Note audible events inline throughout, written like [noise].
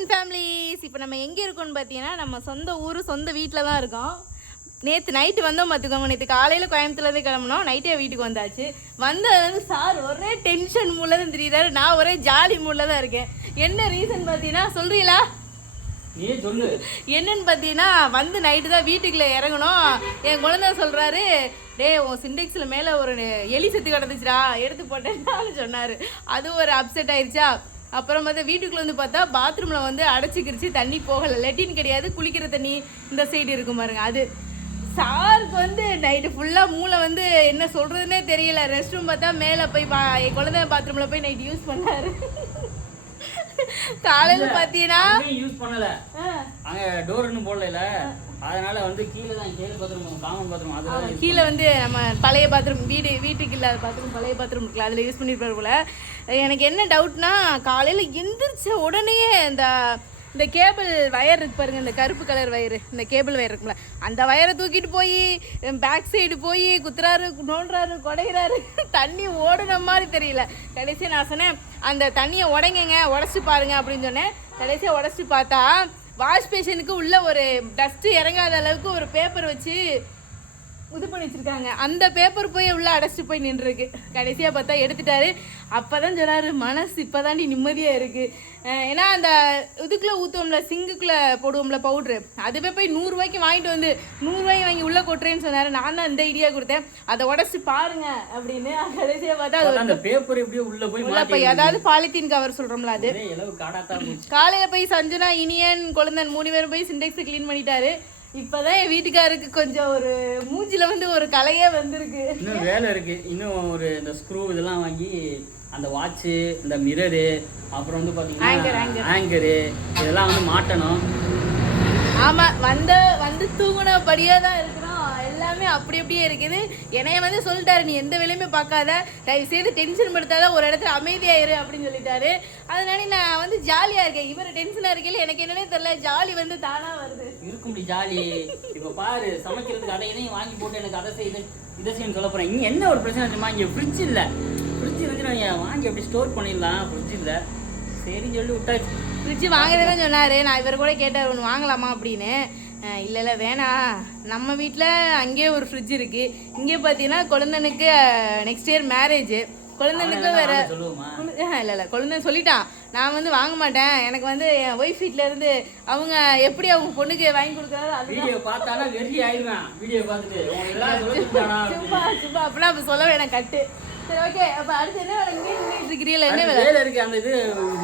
வணக்கம் ஃபேமிலிஸ் இப்போ நம்ம எங்கே இருக்கோம்னு பார்த்தீங்கன்னா நம்ம சொந்த ஊர் சொந்த வீட்டில் தான் இருக்கோம். நேற்று நைட்டு வந்தோம் பார்த்துக்கோங்க நேற்று காலையில் கோயம்புத்தூர்லேருந்து கிளம்புனோம். நைட்டே வீட்டுக்கு வந்தாச்சு. வந்து சார் ஒரே டென்ஷன் மூடில் தான் தெரியுறாரு. நான் ஒரே ஜாலி மூடில் தான் இருக்கேன். என்ன ரீசன் பார்த்தீங்கன்னா சொல்கிறீங்களா என்னன்னு பார்த்தீங்கன்னா வந்து நைட்டு தான் வீட்டுக்குள்ள இறங்கணும் என் குழந்தை சொல்கிறாரு டேய் உன் சிண்டெக்ஸில் மேலே ஒரு எலி செத்து கிடந்துச்சுடா. எடுத்து போட்டேன்னு [laughs] சொன்னார். அது ஒரு அப்செட் ஆயிடுச்சா அப்புறம் பார்த்தா வீட்டுக்குள்ள வந்து பார்த்தா பாத்ரூமில் வந்து அடைச்சிக்கிருச்சு தண்ணி போகலை. லெட்டின் கிடையாது குளிக்கிற தண்ணி இந்த சைடு இருக்கும் பாருங்க. அது சாருக்கு வந்து நைட்டு ஃபுல்லாக மூளை வந்து என்ன சொல்கிறதுனே தெரியல. ரெஸ்ட் ரூம் பார்த்தா மேலே போய் பா என் குழந்தை பாத்ரூமில் போய் நைட் யூஸ் பண்ணாரு. காலையில் பார்த்தீங்கன்னா யூஸ் பண்ணல. அங்க டோர் இன்னும் போடல அதனால வந்து கீழே தான் கீழே பாத்ரூம் காமன் பாத்ரூம் ஆமா, கீழே வந்து நம்ம பழைய பாத்ரூம் வீடு வீட்டுக்கு இல்லாத பாத்ரூம் பழைய பாத்ரூம் இருக்குல்ல அதில் யூஸ் பண்ணியிருப்பாரு போல. எனக்கு என்ன டவுட்னா காலையில் எந்திரிச்ச உடனே இந்த இந்த கேபிள் வயர் இருக்கு பாருங்க இந்த கருப்பு கலர் வயரு இந்த கேபிள் வயர் இருக்குல்ல அந்த வயரை தூக்கிட்டு போய் பேக் சைடு போய் குத்துறாரு நோண்டுறாரு குடைகிறாரு [laughs] தண்ணி ஓடுன மாதிரி தெரியல. கடைசியாக நான் சொன்னேன் அந்த தண்ணியை உடைங்க உடச்சி பாருங்க அப்படின்னு சொன்னேன். கடைசியாக உடச்சி பார்த்தா வாஷ் பேஷனுக்கு உள்ள ஒரு டஸ்ட் இறங்காத அளவுக்கு ஒரு பேப்பர் வச்சு இது பண்ணி வச்சிருக்காங்க. அந்த பேப்பர் போய் உள்ள அடைச்சிட்டு போய் நின்றுருக்கு. கடைசியாக பார்த்தா எடுத்துட்டாரு. அப்பதான் சொன்னாரு மனசு இப்போதாண்டி நிம்மதியாக இருக்கு. அஹ் ஏன்னா அந்த இதுக்குள்ள ஊற்றுவோம்ல சிங்குக்குள்ள போடுவோம்ல பவுட்ரு அதுவே போய் நூறுரூவாய்க்கு வாங்கிட்டு வந்து நூறுரூவாய்க்கு வாங்கி உள்ள கொட்டுறேன்னு சொன்னாரு. நான் தான் இந்த ஐடியா கொடுத்தேன். அதை உடச்சி பாருங்க அப்படின்னு [laughs] கடைசியாக பார்த்தா அது அந்த பேப்பர் எப்படியோ உள்ள போய் உள்ள போய் அதாவது பாலித்தீன் கவர் சொல்றோம்ல அது. காலையில போய் சஞ்சனா இனியன் குழந்தன் மூணு பேரும் போய் சிண்டெக்ஸ் க்ளீன் பண்ணிட்டாரு. இப்பதான் என் வீட்டுக்காருக்கு கொஞ்சம் ஒரு மூஞ்சில வந்து ஒரு கலையே வந்திருக்கு. இன்னும் வேலை இருக்கு. இன்னும் ஒரு இந்த ஸ்க்ரூ இதெல்லாம் வாங்கி அந்த வாட்சு இந்த மிரரு அப்புறம் வந்து hanger. ஆங்கரு இதெல்லாம் வந்து மாட்டணும். ஆமா வந்த வந்து தூங்குனபடியே தான் இருக்கிறோம். எல்லாமே அப்படி அப்படியே இருக்குது. என்னைய வந்து சொல்லிட்டாரு நீ எந்த வேலையுமே பார்க்காத. தயவு செய்து டென்ஷன் படுத்தாத. ஒரு இடத்துல அமைதியாயிரு அப்படின்னு சொல்லிட்டாரு. அதனால நான் வந்து ஜாலியா இருக்கேன். இவர் டென்ஷனா இருக்கையில எனக்கு என்னன்னே தெரியல. ஜாலி வந்து தானா வருது. இருக்கும் ஜாலி. இப்ப பாரு சமைக்கிறதுக்கு அதை இதையும் வாங்கி போட்டு எனக்கு அதை செய்து இதை செய்யணும் சொல்ல போறேன். இங்க என்ன ஒரு பிரச்சனை தெரியுமா? இங்க ஃப்ரிட்ஜ் இல்ல. ஃப்ரிட்ஜ் இருந்துச்சு வாங்கி அப்படி ஸ்டோர் பண்ணிடலாம்? ஃப்ரிட்ஜ் இல்ல. சரின்னு சொல்லி விட்டாச்சு. ஃப்ரிட்ஜ் வாங்குறதுன்னு சொன்னாரு. நான் இவர் கூட கேட்டார் ஒன்று வாங்கலாமா? அப்படின்னு. இல்ல இல்ல வேணாம் நம்ம வீட்டில் அங்கேயே ஒரு ஃப்ரிட்ஜ் இருக்கு. இங்கே பார்த்தீங்கன்னா குழந்தனுக்கு நெக்ஸ்ட் இயர் மேரேஜ் குழந்தனுக்கு வேற இல்ல இல்ல குழந்தை சொல்லிட்டான். நான் வந்து வாங்க மாட்டேன். எனக்கு வந்து என் ஒய்ஃப் வீட்ல இருந்து அவங்க எப்படி அவங்க பொண்ணுக்கு வாங்கி கொடுக்குறாரோ சும்மா சும்மா அப்படிலாம் அப்படி சொல்ல வேணாம் கட்டு. சரி ஓகே அப்ப அடுத்து என்ன வேலை? இங்கே நின்றுட்டு இருக்கிறீங்களா? என்ன வேலை? இருக்கு. அந்த இது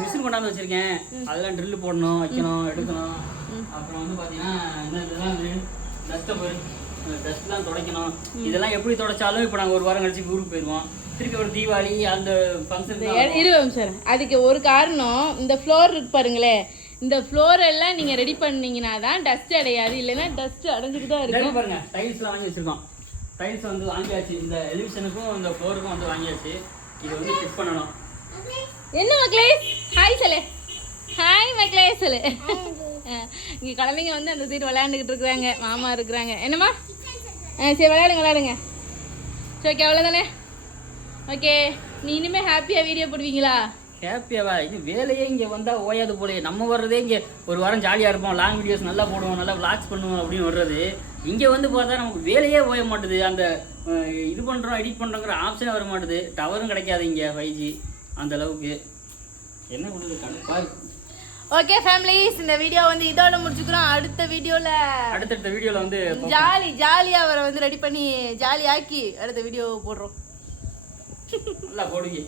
மிஷின் கொண்டாந்து வச்சிருக்கேன். அதெல்லாம் ட்ரில் போடணும் வைக்கணும் எடுக்கணும். அப்புறம் வந்து இதெல்லாம் டஸ்ட்டை டஸ்ட்லாம் துடைக்கணும். இதெல்லாம் எப்படி துடைச்சாலும் இப்போ நாங்கள் ஒரு வாரம் கழிச்சு ஊருக்கு போயிடுவோம் திருப்பி ஒரு தீபாவளி அந்த ஃபங்க்ஷன் இரு சார் அதுக்கு ஒரு காரணம் இந்த ஃப்ளோர் இருக்கு பாருங்களேன். இந்த ஃப்ளோர் எல்லாம் நீங்க ரெடி பண்ணீங்கன்னா தான் டஸ்ட் அடையாது. இல்லைன்னா டஸ்ட் அடைஞ்சிட்டு தான் இருக்கும். பாருங்க டைல்ஸ்லாம் வாங்கி வச்சிருக்கோம். டைல்ஸ் வந்து வாங்கியாச்சு. இந்த எலிவிஷனுக்கும் இந்த ஃப்ளோருக்கும் வந்து வாங்கியாச்சு. இது வந்து ஃபிட் பண்ணணும். என்ன மக்களே? ஹாய் சொல்லு. ஹாய் மக்களே சொல்லு. இங்க குழந்தைங்க வந்து அந்த சீட் விளையாண்டுக்கிட்டு இருக்கிறாங்க. மாமா இருக்கிறாங்க. என்னம்மா? ஆ சரி விளையாடுங்க விளையாடுங்க. சரி ஓகே அவ்வளோதானே ஓகே நீ இனிமே ஹாப்பியாக வீடியோ போடுவீங்களா? ஹாப்பியாவா இது வேலையே இங்கே வந்தால் ஓயாது போலயே நம்ம வர்றதே இங்கே ஒரு வாரம் ஜாலியாக இருப்போம். லாங் வீடியோஸ் நல்லா போடுவோம் நல்லா விளாக்ஸ் பண்ணுவோம் அப்படின்னு வர்றது. இங்கே வந்து பார்த்தா நமக்கு வேலையே ஓய மாட்டுது. அந்த இது பண்ணுறோம் எடிட் பண்ணுறோங்கிற ஆப்ஷனே வர மாட்டுது டவரும் கிடைக்காது இங்கே ஃபைவ் ஜி அந்த அளவுக்கு. என்ன கடுப்பா. ஓகே ஃபேமிலிஸ் இந்த வீடியோ வந்து இதோட முடிச்சுக்கிறோம். அடுத்த வீடியோவில் அடுத்தடுத்த வீடியோவில் வந்து ஜாலி ஜாலியாக அவரை வந்து ரெடி பண்ணி ஜாலி ஆக்கி அடுத்த வீடியோ போடுறோம். நல்லா போடுங்க.